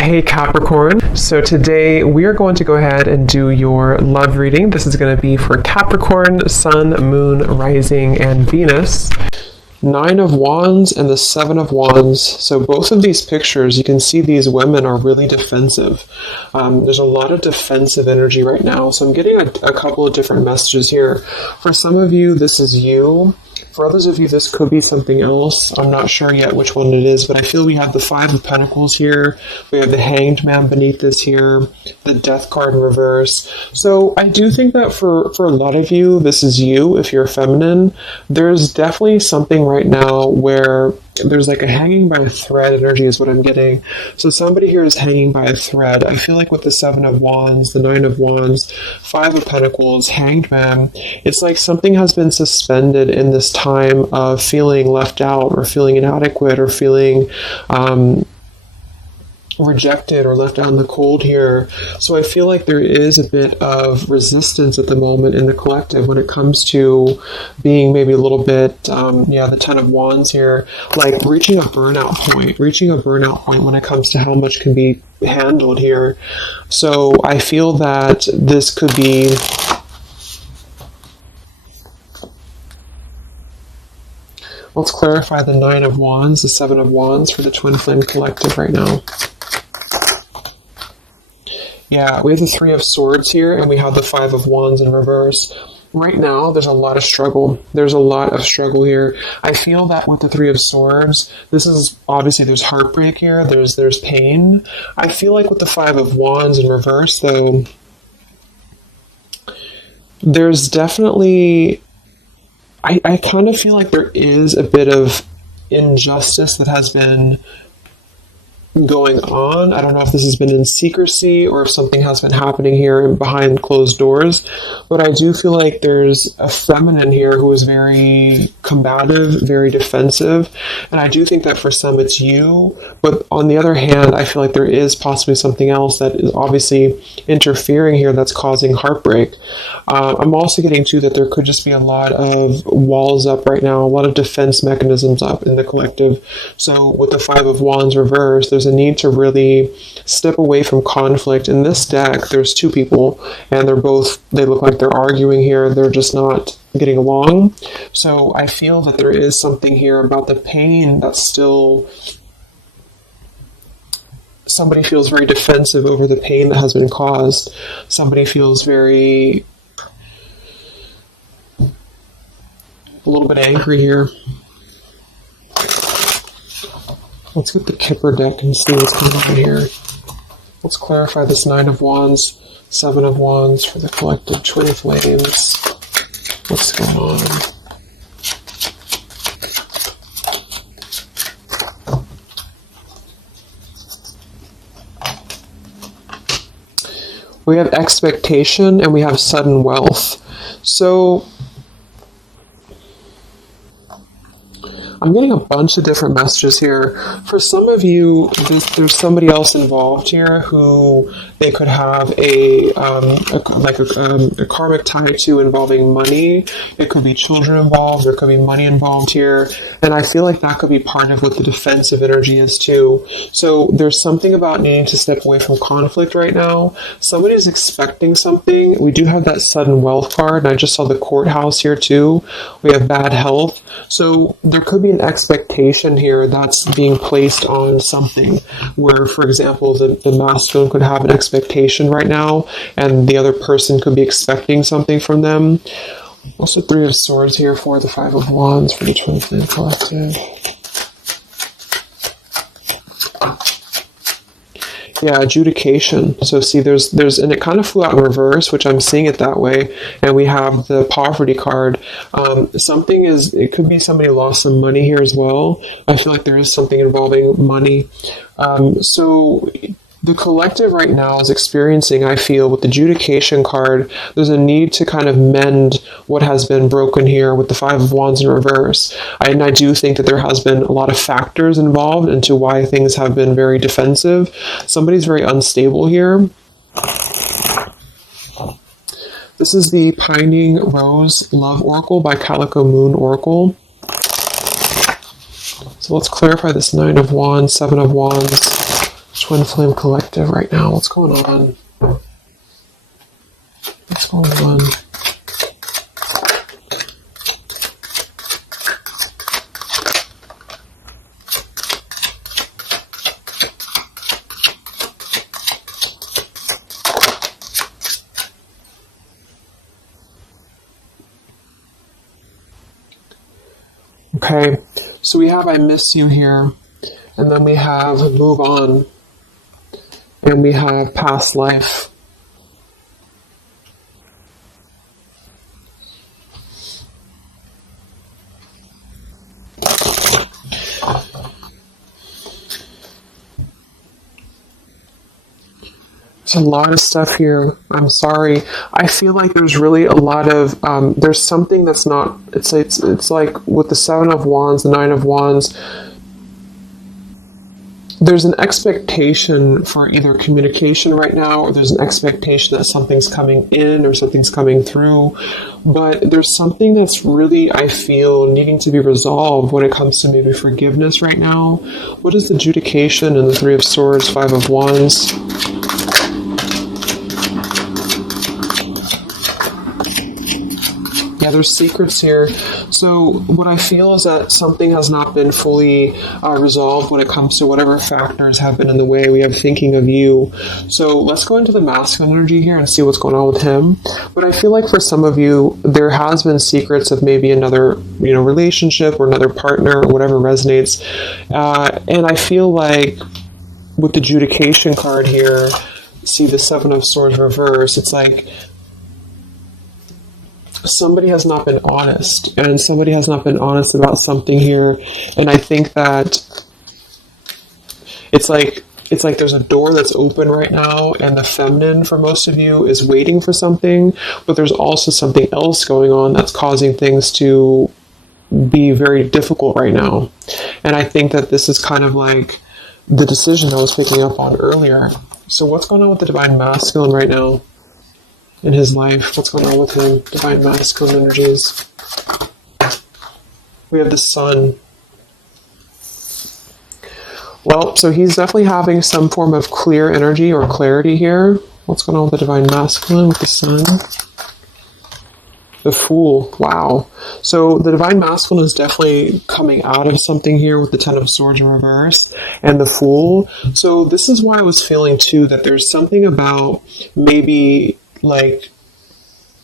Hey Capricorn, so today we are going to go ahead and do your love reading. This is going to be for Capricorn, Sun, Moon, Rising, and Venus. 9 of Wands and the 7 of Wands. So both of these pictures, you can see these women are really defensive. There's a lot of defensive energy right now. So I'm getting a couple of different messages here. For some of you, this is you. For others of you, this could be something else. I'm not sure yet which one it is, but I feel we have the 5 of Pentacles here. We have the Hanged Man beneath this here, the Death card in reverse. So I do think that for a lot of you, this is you, if you're feminine. There's definitely something right now where there's like a hanging by a thread energy is what I'm getting. So somebody here is hanging by a thread. I feel like with the 7 of Wands, the 9 of Wands, 5 of Pentacles, Hanged Man, it's like something has been suspended in this time of feeling left out or feeling inadequate or feeling rejected or left out in the cold here. So I feel like there is a bit of resistance at the moment in the collective when it comes to being maybe a little bit, the 10 of Wands here, like reaching a burnout point when it comes to how much can be handled here. So I feel that this could be let's clarify the 9 of Wands, the 7 of Wands for the Twin Flame Collective right now. Yeah, we have the 3 of Swords here, and we have the 5 of Wands in reverse. Right now, there's a lot of struggle. There's a lot of struggle here. I feel that with the 3 of Swords, this is, obviously there's heartbreak here, there's pain. I feel like with the 5 of Wands in reverse, though, there's definitely, I kind of feel like there is a bit of injustice that has been going on. I don't know if this has been in secrecy or if something has been happening here behind closed doors, but I do feel like there's a feminine here who is very combative, very defensive, and I do think that for some it's you, but on the other hand, I feel like there is possibly something else that is obviously interfering here that's causing heartbreak. I'm also getting to that there could just be a lot of walls up right now, a lot of defense mechanisms up in the collective. So with the 5 of Wands reverse, there's a need to really step away from conflict. In this deck, there's 2 people, and they look like they're arguing here. They're just not getting along. So I feel that there is something here about the pain that's still, somebody feels very defensive over the pain that has been caused. Somebody feels a little bit angry here. Let's get the Kipper deck and see what's going on here. Let's clarify this 9 of Wands, 7 of Wands for the collective Twin Flames. What's going on? We have expectation and we have sudden wealth. So I'm getting a bunch of different messages here. For some of you, there's somebody else involved here who they could have a karmic tie to involving money. It could be children involved. There could be money involved here. And I feel like that could be part of what the defensive energy is too. So there's something about needing to step away from conflict right now. Somebody's expecting something. We do have that sudden wealth card, and I just saw the courthouse here too. We have bad health. So there could be an expectation here that's being placed on something where, for example, the masculine could have an expectation right now and the other person could be expecting something from them. What's the 3 of Swords here for the 5 of Wands for the Twin Flame Collective? Yeah, adjudication. So see, there's, and it kind of flew out in reverse, which I'm seeing it that way. And we have the poverty card. It could be somebody lost some money here as well. I feel like there is something involving money. So the collective right now is experiencing, I feel, with the adjudication card, there's a need to kind of mend what has been broken here with the 5 of Wands in reverse. And I do think that there has been a lot of factors involved into why things have been very defensive. Somebody's very unstable here. This is the Pining Rose Love Oracle by Calico Moon Oracle. So let's clarify this 9 of Wands, 7 of Wands Twin Flame Collective right now. What's going on? What's going on? Okay, so we have I miss you here, and then we have move on, and we have past life. There's a lot of stuff here. I'm sorry. I feel like there's really a lot of there's something that's not. It's like with the Seven of Wands, the Nine of Wands. There's an expectation for either communication right now, or there's an expectation that something's coming in or something's coming through. But there's something that's really, I feel, needing to be resolved when it comes to maybe forgiveness right now. What is the adjudication in the Three of Swords, Five of Wands? Yeah, there's secrets here. So what I feel is that something has not been fully resolved when it comes to whatever factors have been in the way. We have thinking of you. So let's go into the masculine energy here and see what's going on with him. But I feel like for some of you, there has been secrets of maybe another, relationship or another partner or whatever resonates. And I feel like with the adjudication card here, see the Seven of Swords reverse, it's like somebody has not been honest, and somebody has not been honest about something here. And I think that it's like there's a door that's open right now, and the feminine for most of you is waiting for something, but there's also something else going on that's causing things to be very difficult right now. And I think that this is kind of like the decision I was picking up on earlier. So what's going on with the Divine Masculine right now in his life? What's going on with him? Divine Masculine energies. We have the Sun. Well, so he's definitely having some form of clear energy or clarity here. What's going on with the Divine Masculine with the Sun? The Fool. Wow. So the Divine Masculine is definitely coming out of something here with the Ten of Swords in reverse and the Fool. So this is why I was feeling too that there's something about maybe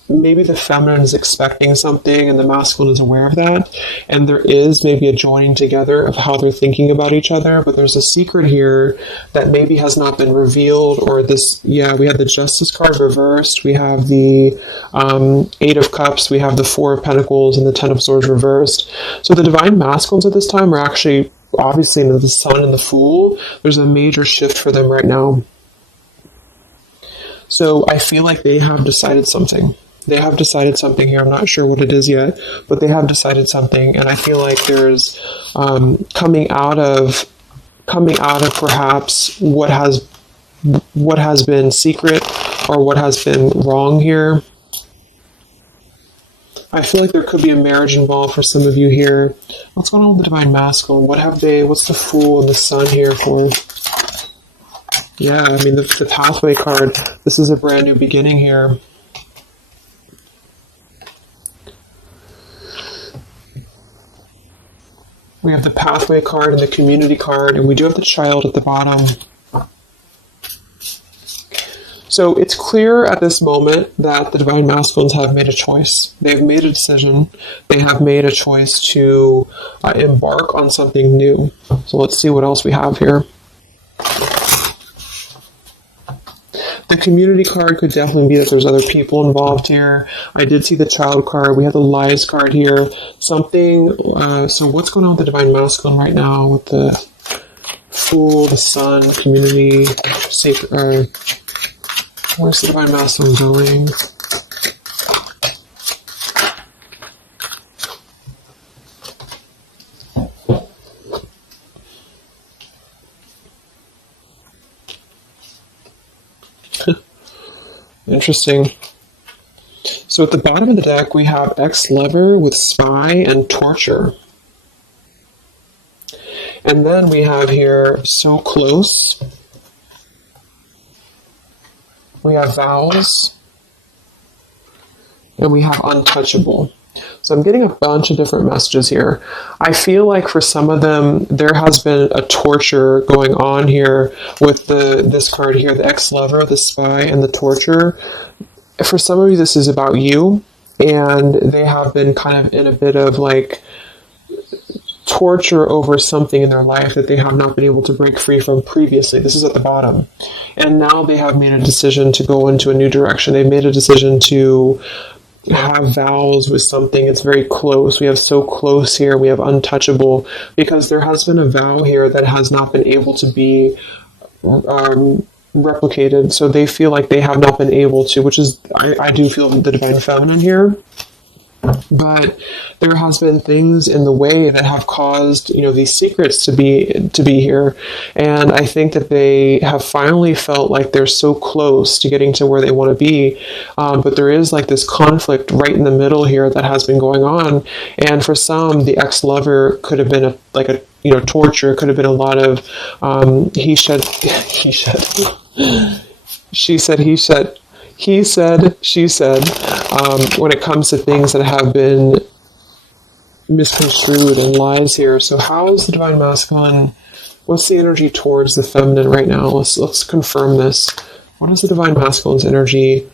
the feminine is expecting something and the masculine is aware of that, and there is maybe a joining together of how they're thinking about each other, but there's a secret here that maybe has not been revealed. Or this, we have the Justice card reversed, we have the Eight of Cups, we have the Four of Pentacles, and the Ten of Swords reversed. So the Divine Masculines at this time are actually obviously into the Sun and the Fool. There's a major shift for them right now. So I feel like they have decided something. They have decided something here. I'm not sure what it is yet, but they have decided something. And I feel like there's coming out of perhaps what has been secret or what has been wrong here. I feel like there could be a marriage involved for some of you here. What's going on with the Divine Masculine? What's the Fool and the Sun here for? Yeah, I mean, the Pathway card, this is a brand new beginning here. We have the Pathway card and the Community card, and we do have the Child at the bottom. So it's clear at this moment that the Divine Masculines have made a choice. They've made a decision. They have made a choice to embark on something new. So let's see what else we have here. The Community card could definitely be that there's other people involved here. I did see the Child card. We have the Lies card here. Something, so what's going on with the Divine Masculine right now with the Fool, the Sun, Community, Sacred, where's the Divine Masculine going? Interesting. So at the bottom of the deck, we have ex-lover with spy and torture. And then we have here so close We have vows. And we have untouchable. So I'm getting a bunch of different messages here. I feel like for some of them, there has been a torture going on here with this card here, the ex-lover, the spy, and the torture. For some of you, this is about you, and they have been kind of in a bit of like torture over something in their life that they have not been able to break free from previously. This is at the bottom. And now they have made a decision to go into a new direction. They've made a decision to have vows with something. It's very close. We have so close here. We have untouchable, because there has been a vow here that has not been able to be replicated. So they feel like they have not been able to, which is, I do feel the divine feminine here. But there has been things in the way that have caused, these secrets to be here. And I think that they have finally felt like they're so close to getting to where they want to be. But there is like this conflict right in the middle here that has been going on. And for some, the ex-lover could have been torture. It could have been a lot of he said, she said, he said, he said, she said, when it comes to things that have been misconstrued and lies here. So how is the divine masculine? What's the energy towards the feminine right now? Let's confirm this. What is the divine masculine's energy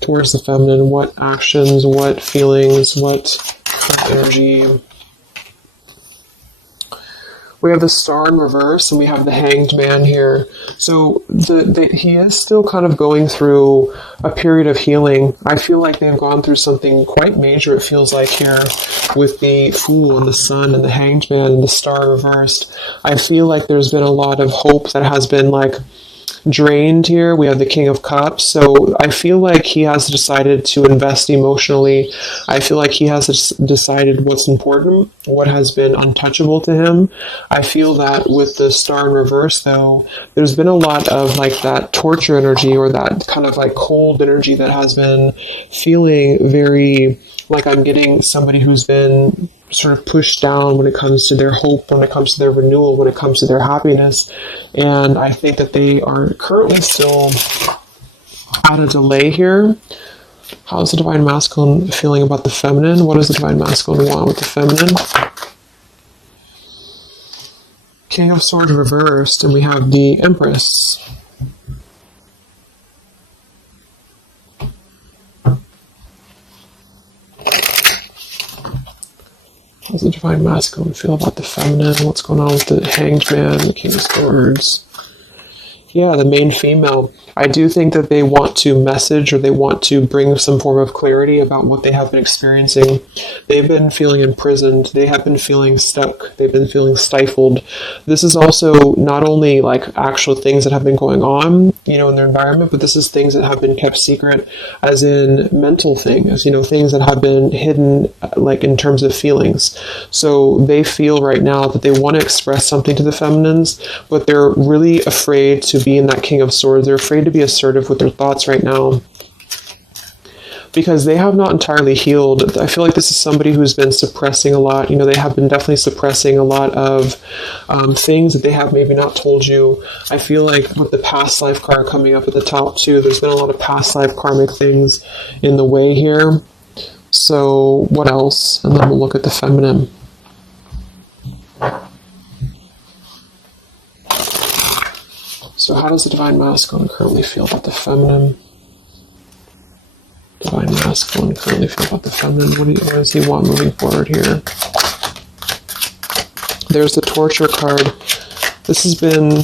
towards the feminine? What actions, what feelings, what energy? We have the Star in reverse, and we have the Hanged Man here. So he is still kind of going through a period of healing. I feel like they've gone through something quite major, it feels like, here with the Fool and the Sun and the Hanged Man and the Star reversed. I feel like there's been a lot of hope that has been drained here. We have the King of Cups. So I feel like he has decided to invest emotionally. I feel like he has decided what's important, what has been untouchable to him. I feel that with the Star in reverse, though, there's been a lot of that torture energy, or that kind of cold energy that has been feeling very like I'm getting somebody who's been sort of pushed down when it comes to their hope, when it comes to their renewal, when it comes to their happiness. And I think that they are currently still at a delay here. How's the divine masculine feeling about the feminine? What does the divine masculine want with the feminine? King of Swords reversed, and we have the Empress. How does the divine masculine feel about the feminine? What's going on with the Hanged Man, the King of Swords? Yeah, the main female. I do think that they want to message, or they want to bring some form of clarity about what they have been experiencing. They've been feeling imprisoned. They have been feeling stuck. They've been feeling stifled. This is also not only actual things that have been going on, in their environment, but this is things that have been kept secret, as in mental things, things that have been hidden, in terms of feelings. So they feel right now that they want to express something to the feminines, but they're really afraid to be in that King of Swords. They're afraid to be assertive with their thoughts right now, because they have not entirely healed. I feel like this is somebody who's been suppressing a lot. They have been definitely suppressing a lot of things that they have maybe not told you. I feel like with the past life card coming up at the top too, there's been a lot of past life karmic things in the way here. So what else? And then we'll look at the feminine. So how does the divine masculine currently feel about the feminine? Divine masculine currently feel about the feminine. What does he want moving forward here? There's the torture card. This has been...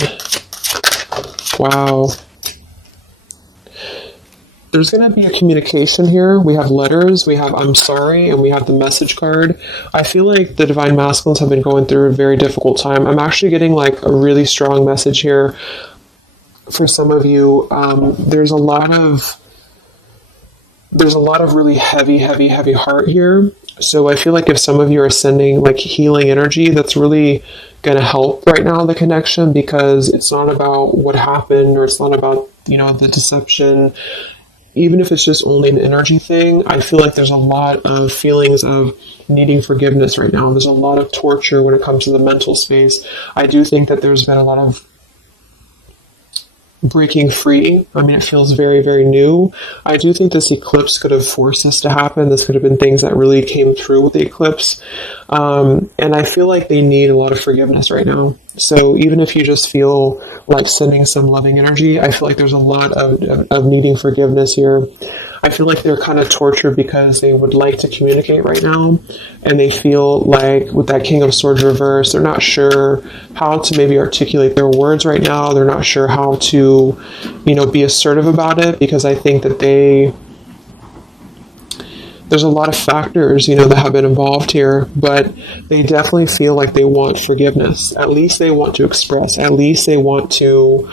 Wow. There's going to be a communication here. We have letters, we have I'm sorry, and we have the message card. I feel like the divine masculines have been going through a very difficult time. I'm actually getting a really strong message here. For some of you, there's a lot of really heavy heart here. So I feel like if some of you are sending healing energy, that's really going to help right now, the connection, because it's not about what happened, or it's not about, the deception. Even if it's just only an energy thing, I feel like there's a lot of feelings of needing forgiveness right now. There's a lot of torture when it comes to the mental space. I do think that there's been a lot of breaking free. I mean, it feels very, very new. I do think this eclipse could have forced this to happen. This could have been things that really came through with the eclipse. And I feel like they need a lot of forgiveness right now. So even if you just feel like sending some loving energy, I feel like there's a lot of needing forgiveness here. I feel like they're kind of tortured because they would like to communicate right now, and they feel like with that King of Swords reverse, they're not sure how to maybe articulate their words right now. They're not sure how to, be assertive about it, because I think that there's a lot of factors, that have been involved here, but they definitely feel like they want forgiveness. At least they want to express. At least they want to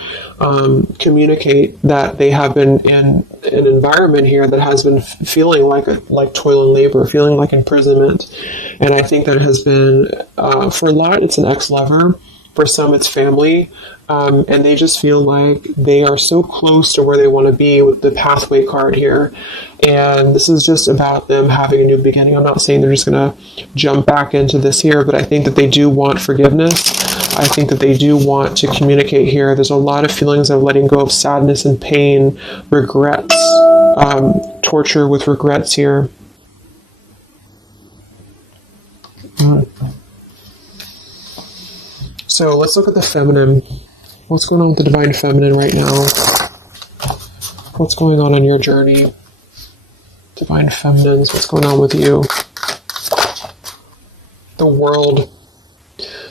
communicate that they have been in an environment here that has been feeling like toil and labor, feeling like imprisonment. And I think that it has been, for a lot, it's an ex-lover. For some, it's family. And they just feel like they are so close to where they want to be with the pathway card here. And this is just about them having a new beginning. I'm not saying they're just going to jump back into this here, but I think that they do want forgiveness. I think that they do want to communicate here. There's a lot of feelings of letting go of sadness and pain, regrets, torture with regrets here. So let's look at the feminine. What's going on with the divine feminine right now? What's going on your journey? Divine feminines, what's going on with you? The world.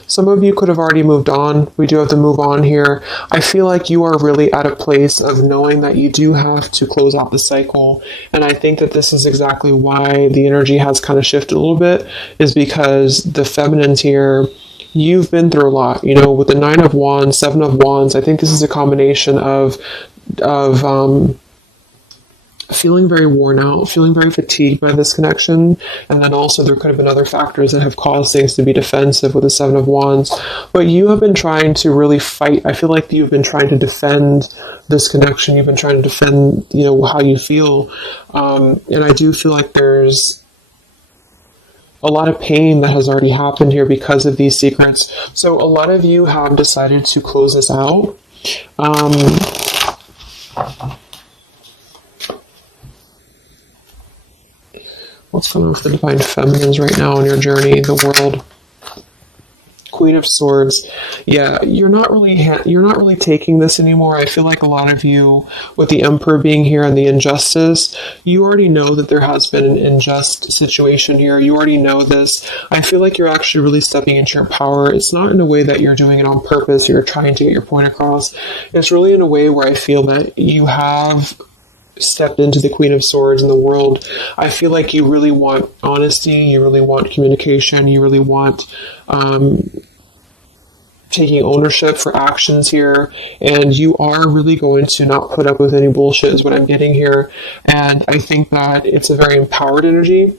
Some of you could have already moved on. We do have to move on here. I feel like you are really at a place of knowing that you do have to close out the cycle. And I think that this is exactly why the energy has kind of shifted a little bit, is because the feminines here, you've been through a lot, with the 9 of Wands, 7 of Wands. I think this is a combination of feeling very worn out, feeling very fatigued by this connection. And then also there could have been other factors that have caused things to be defensive with the 7 of Wands. But you have been trying to really fight. I feel like you've been trying to defend this connection. You've been trying to defend, how you feel. And I do feel like there's a lot of pain that has already happened here because of these secrets. So a lot of you have decided to close this out. What's going on with the divine feminines right now in your journey, the world? Queen of Swords. Yeah, you're not really taking this anymore. I feel like a lot of you, with the Emperor being here and the injustice, you already know that there has been an unjust situation here. You already know this. I feel like you're actually really stepping into your power. It's not in a way that you're doing it on purpose, you're trying to get your point across. It's really in a way where I feel that you have stepped into the Queen of Swords in the world. I feel like you really want honesty, you really want communication, you really want taking ownership for actions here, and you are really going to not put up with any bullshit is what I'm getting here. And I think that it's a very empowered energy.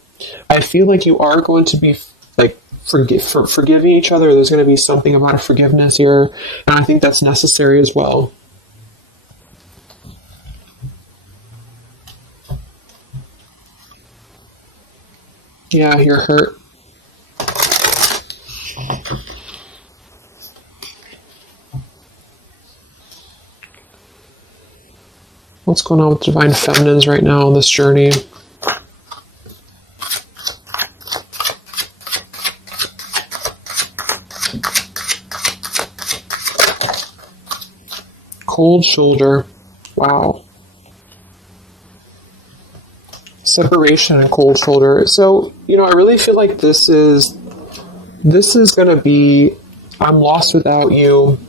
I feel like you are going to be like forgiving each other. There's going to be something about a forgiveness here, and I think that's necessary as well. Yeah, you're hurt. What's going on with divine feminines right now on this journey? Cold shoulder. Wow. Separation and cold shoulder. So, I really feel like this is going to be, I'm lost without you.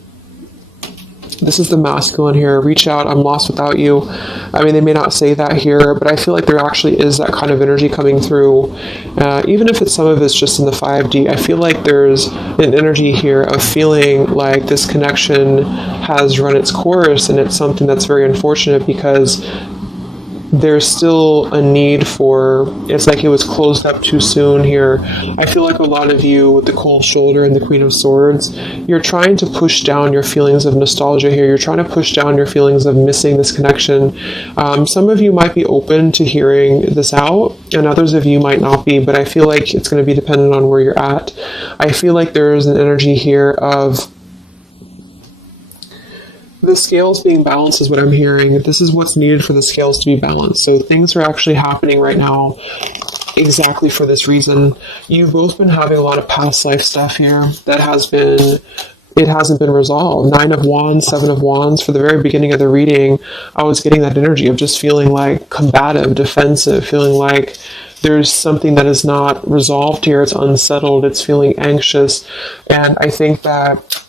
This is the masculine here. Reach out, I'm lost without you. I mean, they may not say that here, but I feel like there actually is that kind of energy coming through. Even if some of it's just in the 5D, I feel like there's an energy here of feeling like this connection has run its course, and it's something that's very unfortunate because there's still a need for, it's like it was closed up too soon here. I feel like a lot of you with the cold shoulder and the Queen of Swords, you're trying to push down your feelings of nostalgia here. You're trying to push down your feelings of missing this connection. Some of you might be open to hearing this out, and others of you might not be, but I feel like it's going to be dependent on where you're at. I feel like there's an energy here of the scales being balanced is what I'm hearing. This is what's needed for the scales to be balanced. So things are actually happening right now exactly for this reason. You've both been having a lot of past life stuff here that hasn't been resolved. 9 of Wands, 7 of Wands. For the very beginning of the reading, I was getting that energy of just feeling like combative, defensive, feeling like there's something that is not resolved here. It's unsettled. It's feeling anxious. And I think that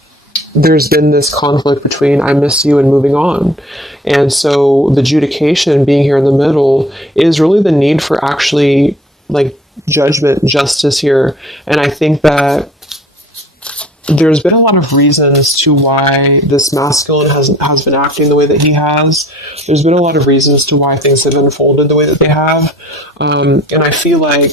there's been this conflict between I miss you and moving on. And so the adjudication being here in the middle is really the need for actually like judgment, justice here. And I think that there's been a lot of reasons to why this masculine has been acting the way that he has. There's been a lot of reasons to why things have unfolded the way that they have. And I feel like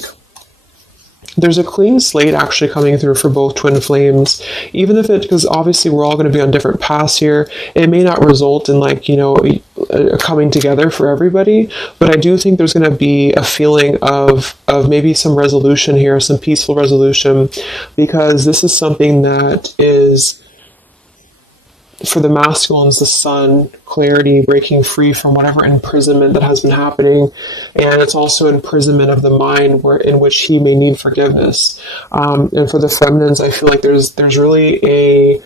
there's a clean slate actually coming through for both twin flames, even if because obviously we're all going to be on different paths here. It may not result in like, a coming together for everybody, but I do think there's going to be a feeling of maybe some resolution here, some peaceful resolution, because this is something that is, for the masculines, the sun, clarity, breaking free from whatever imprisonment that has been happening. And it's also imprisonment of the mind in which he may need forgiveness. And for the feminines, I feel like there's really a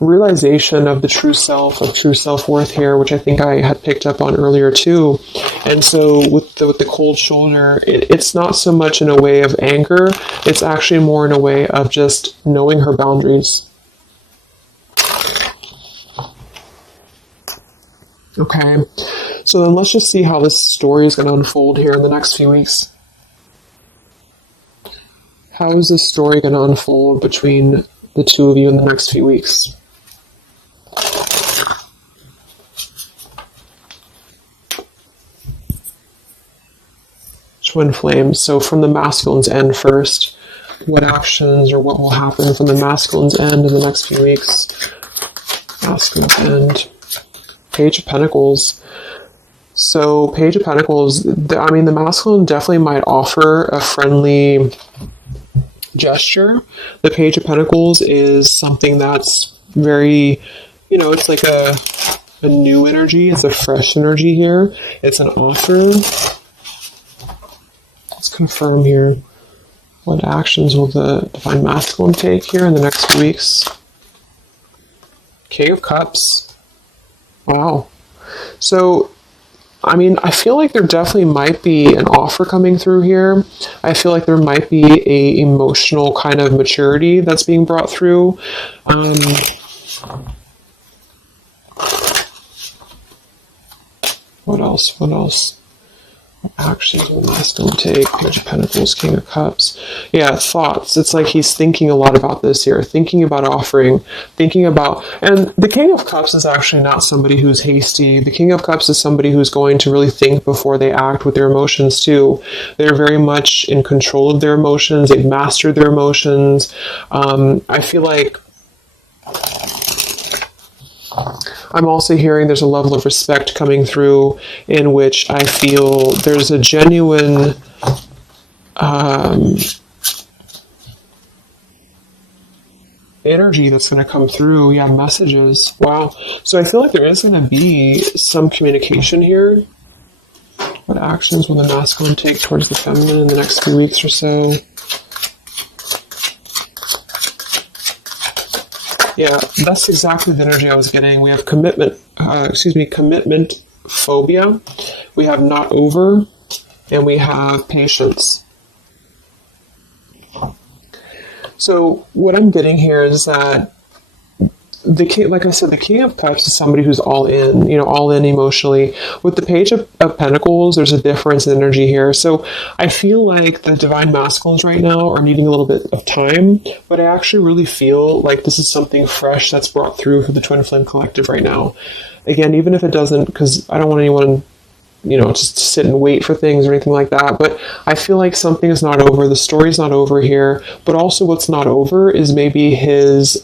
realization of the true self, of true self-worth here, which I think I had picked up on earlier too. And so with the cold shoulder, it's not so much in a way of anger, it's actually more in a way of just knowing her boundaries. Okay, so then let's just see how this story is going to unfold here in the next few weeks. How is this story going to unfold between the two of you in the next few weeks? Twin flames. So from the masculine's end first, what actions or what will happen from the masculine's end in the next few weeks? Masculine's end. Page of Pentacles. So Page of Pentacles, the masculine definitely might offer a friendly gesture. The Page of Pentacles is something that's very, it's like a new energy. It's a fresh energy here. It's an offer. Let's confirm here. What actions will the Divine Masculine take here in the next few weeks? King of Cups. Wow. So, I feel like there definitely might be an offer coming through here. I feel like there might be a emotional kind of maturity that's being brought through. What else? What actions will the masculine take? Page of Pentacles, King of Cups. Yeah, thoughts. It's like he's thinking a lot about this here, thinking about offering, and the King of Cups is actually not somebody who's hasty. The King of Cups is somebody who's going to really think before they act with their emotions too. They're very much in control of their emotions. They've mastered their emotions. I feel like I'm also hearing there's a level of respect coming through in which I feel there's a genuine energy that's going to come through. Yeah, messages. Wow. So I feel like there is going to be some communication here. What actions will the masculine take towards the feminine in the next few weeks or so? Yeah, that's exactly the energy I was getting. We have commitment phobia. We have not over, and we have patience. So what I'm getting here is that the king, like I said, the King of Cups is somebody who's all in, all in emotionally. With the Page of Pentacles, there's a difference in energy here. So I feel like the Divine Masculines right now are needing a little bit of time, but I actually really feel like this is something fresh that's brought through for the Twin Flame Collective right now. Again, even if it doesn't, because I don't want anyone, just to sit and wait for things or anything like that, but I feel like something is not over. The story's not over here, but also what's not over is maybe his,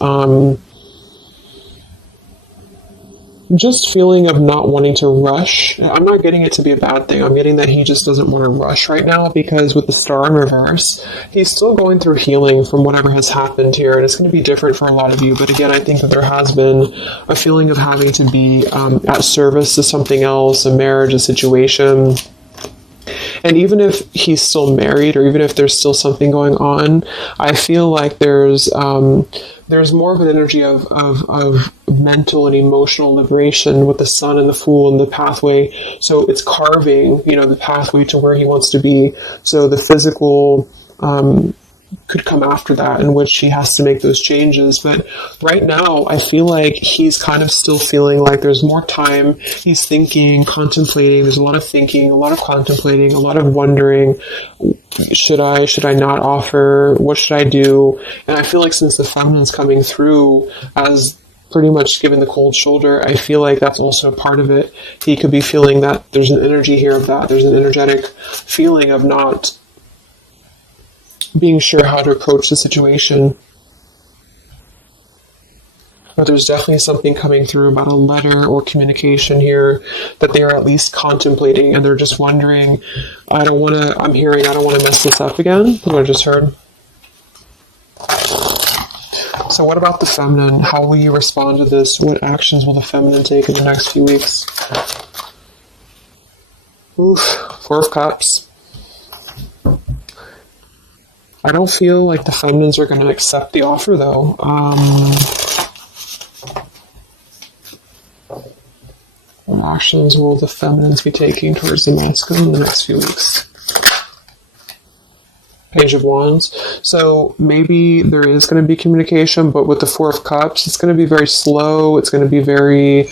just feeling of not wanting to rush. I'm not getting it to be a bad thing. I'm getting that he just doesn't want to rush right now, because with the star in reverse, he's still going through healing from whatever has happened here, and it's going to be different for a lot of you. But again, I think that there has been a feeling of having to be at service to something else, a marriage, a situation. And even if he's still married, or even if there's still something going on, I feel like there's more of an energy of mental and emotional liberation with the sun and the fool and the pathway. So it's carving, the pathway to where he wants to be. So the physical could come after that, in which he has to make those changes. But right now, I feel like he's kind of still feeling like there's more time. He's thinking, contemplating. There's a lot of thinking, a lot of contemplating, a lot of wondering. Should I not offer? What should I do? And I feel like since the feminine's coming through as pretty much giving the cold shoulder, I feel like that's also a part of it. He could be feeling that there's an energy here of that. There's an energetic feeling of not being sure how to approach the situation. But there's definitely something coming through about a letter or communication here that they are at least contemplating, and they're just wondering, I don't want to mess this up again. What I just heard. So what about the feminine? How will you respond to this? What actions will the feminine take in the next few weeks? Oof, Four of Cups. I don't feel like the feminines are going to accept the offer, though. What actions will the feminines be taking towards the masculine in the next few weeks? Page of Wands. So maybe there is going to be communication, but with the Four of Cups, it's going to be very slow. It's going to be very...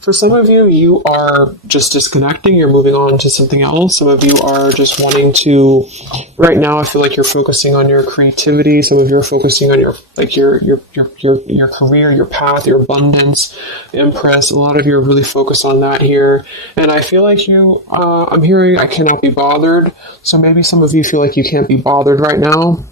For some of you, you are just disconnecting. You're moving on to something else. Some of you are just wanting to... Right now, I feel like you're focusing on your creativity. Some of you are focusing on your career, your path, your abundance, Empress. A lot of you are really focused on that here. And I feel like I'm hearing I cannot be bothered. So maybe some of you feel like you can't be bothered right now.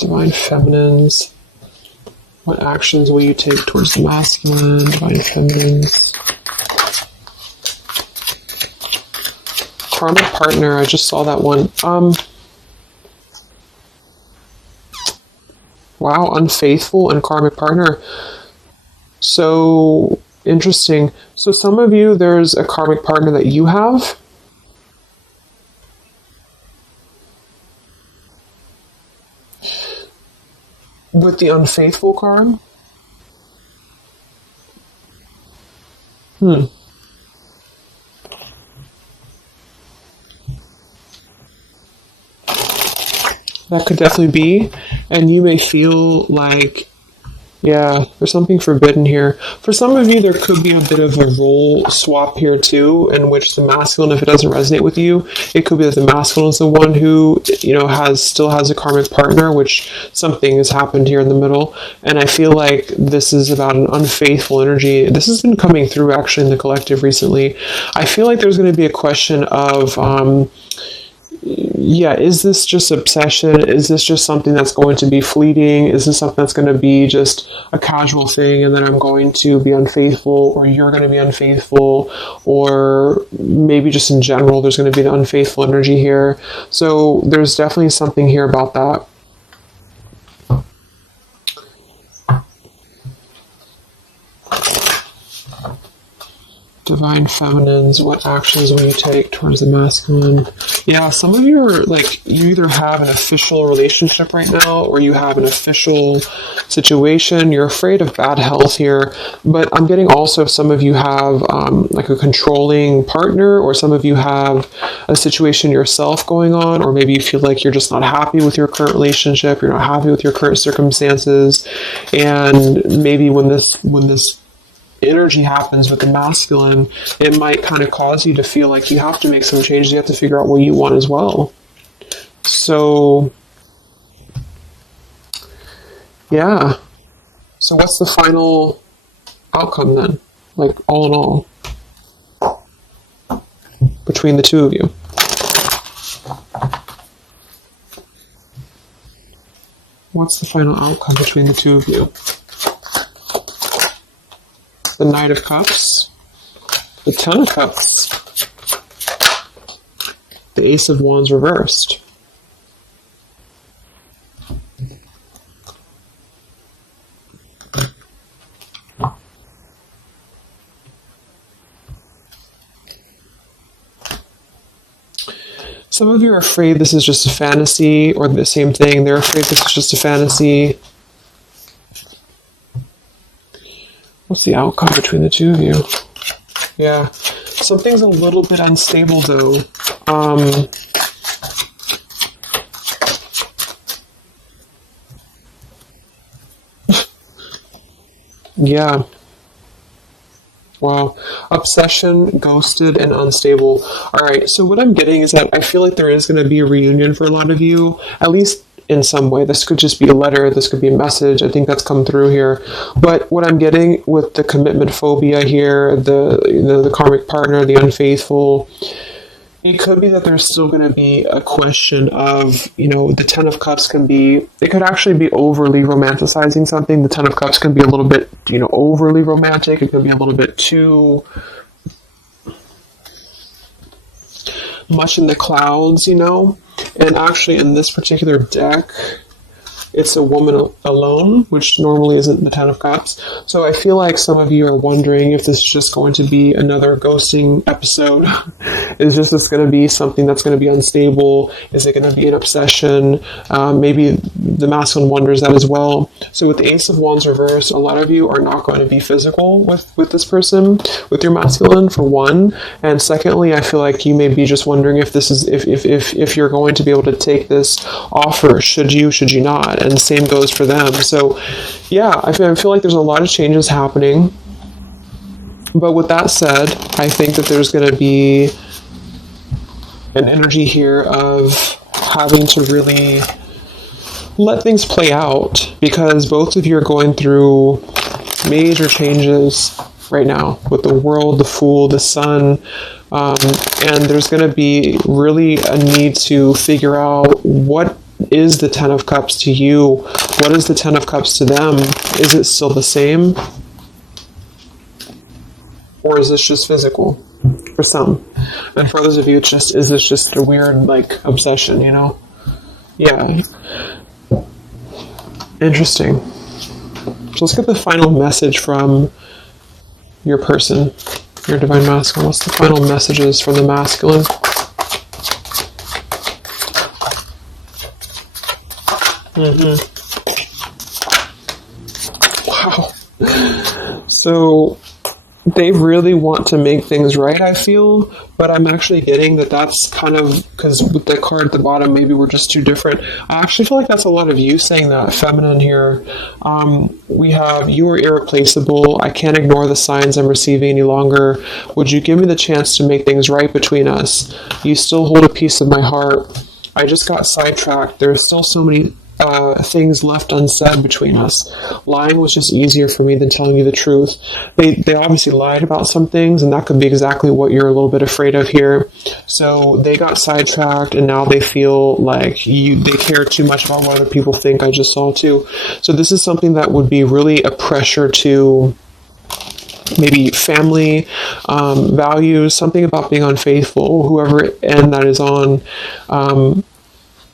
Divine Feminines. What actions will you take towards the masculine? Divine Feminines. Karmic partner. I just saw that one. Wow, unfaithful and karmic partner. So interesting. So some of you, there's a karmic partner that you have. With the unfaithful card? That could definitely be. And you may feel like, yeah, there's something forbidden here. For some of you, there could be a bit of a role swap here too, in which the masculine, if it doesn't resonate with you, it could be that the masculine is the one who, still has a karmic partner, which something has happened here in the middle. And I feel like this is about an unfaithful energy. This has been coming through actually in the collective recently. I feel like there's going to be a question of, is this just obsession? Is this just something that's going to be fleeting? Is this something that's going to be just a casual thing, and then I'm going to be unfaithful, or you're going to be unfaithful, or maybe just in general there's going to be the unfaithful energy here. So there's definitely something here about that. Divine Feminines, what actions will you take towards the masculine? Yeah, some of you are like, you either have an official relationship right now, or you have an official situation. You're afraid of bad health here, but I'm getting also some of you have like a controlling partner, or some of you have a situation yourself going on, or maybe you feel like you're just not happy with your current relationship, you're not happy with your current circumstances, and maybe when this energy happens with the masculine, it might kind of cause you to feel like you have to make some changes. You have to figure out what you want as well. So, yeah. So what's the final outcome then? Like, all in all, between the two of you? What's the final outcome between the two of you? The Knight of Cups, the Ten of Cups, the Ace of Wands reversed. Some of you are afraid this is just a fantasy, or the same thing. They're afraid this is just a fantasy. What's the outcome between the two of you? Yeah. Something's a little bit unstable, though. Yeah. Wow. Obsession, ghosted, and unstable. Alright, so what I'm getting is that I feel like there is going to be a reunion for a lot of you, at least in some way. This could just be a letter, this could be a message. I think that's come through here. But what I'm getting with the commitment phobia here, the karmic partner, the unfaithful, it could be that there's still going to be a question of, the Ten of Cups it could actually be overly romanticizing something. The Ten of Cups can be a little bit, overly romantic. It could be a little bit too much in the clouds, And actually in this particular deck, it's a woman alone, which normally isn't the Ten of Cups. So I feel like some of you are wondering if this is just going to be another ghosting episode. Is this going to be something that's going to be unstable? Is it going to be an obsession? Maybe the masculine wonders that as well. So with the Ace of Wands reversed, a lot of you are not going to be physical with this person, with your masculine, for one. And secondly, I feel like you may be just wondering if this is if you're going to be able to take this offer. Should you not? And the same goes for them. So yeah, I feel like there's a lot of changes happening. But with that said, I think that there's going to be an energy here of having to really let things play out, because both of you are going through major changes right now with the World, the Fool, the Sun, and there's going to be really a need to figure out what is the Ten of Cups to you? What is the Ten of Cups to them? Is it still the same? Or is this just physical for some? And for others of you, is this just a weird, obsession, Yeah. Interesting. So let's get the final message from your person, your divine masculine. What's the final messages from the masculine? Wow. So they really want to make things right, I feel, but I'm actually getting that's kind of, because with the card at the bottom, maybe we're just too different. I actually feel like that's a lot of you saying that, feminine here. We have, you are irreplaceable. I can't ignore the signs I'm receiving any longer. Would you give me the chance to make things right between us? You still hold a piece of my heart. I just got sidetracked. There's still so many things left unsaid between us. Lying was just easier for me than telling you the truth. They obviously lied about some things, and that could be exactly what you're a little bit afraid of here. So they got sidetracked, and now they feel like they care too much about what other people think. I just saw too. So this is something that would be really a pressure to maybe family values, something about being unfaithful, whoever end that is on,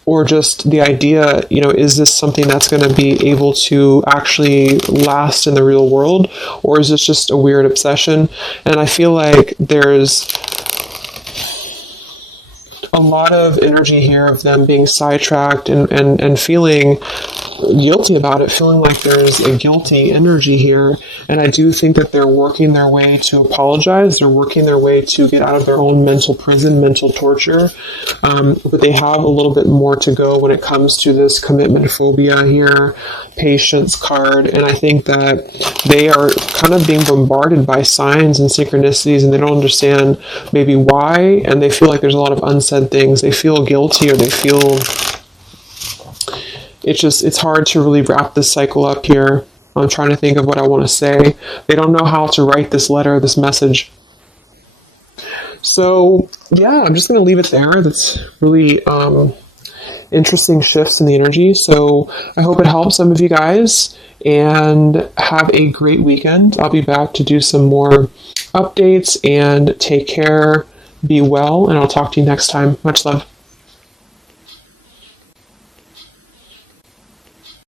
or just the idea, is this something that's going to be able to actually last in the real world, or is this just a weird obsession? And I feel like there's a lot of energy here of them being sidetracked and feeling guilty about it, feeling like there's a guilty energy here. And I do think that they're working their way to apologize. They're working their way to get out of their own mental prison, mental torture. But they have a little bit more to go when it comes to this commitment phobia here, patience card. And I think that they are kind of being bombarded by signs and synchronicities, and they don't understand maybe why. And they feel like there's a lot of unsaid things. They feel guilty, or they feel it's hard to really wrap this cycle up here. I'm trying to think of what I want to say. They don't know how to write this letter, this message. So, yeah, I'm just going to leave it there. That's really interesting shifts in the energy. So I hope it helps some of you guys, and have a great weekend. I'll be back to do some more updates, and take care, be well, and I'll talk to you next time. Much love.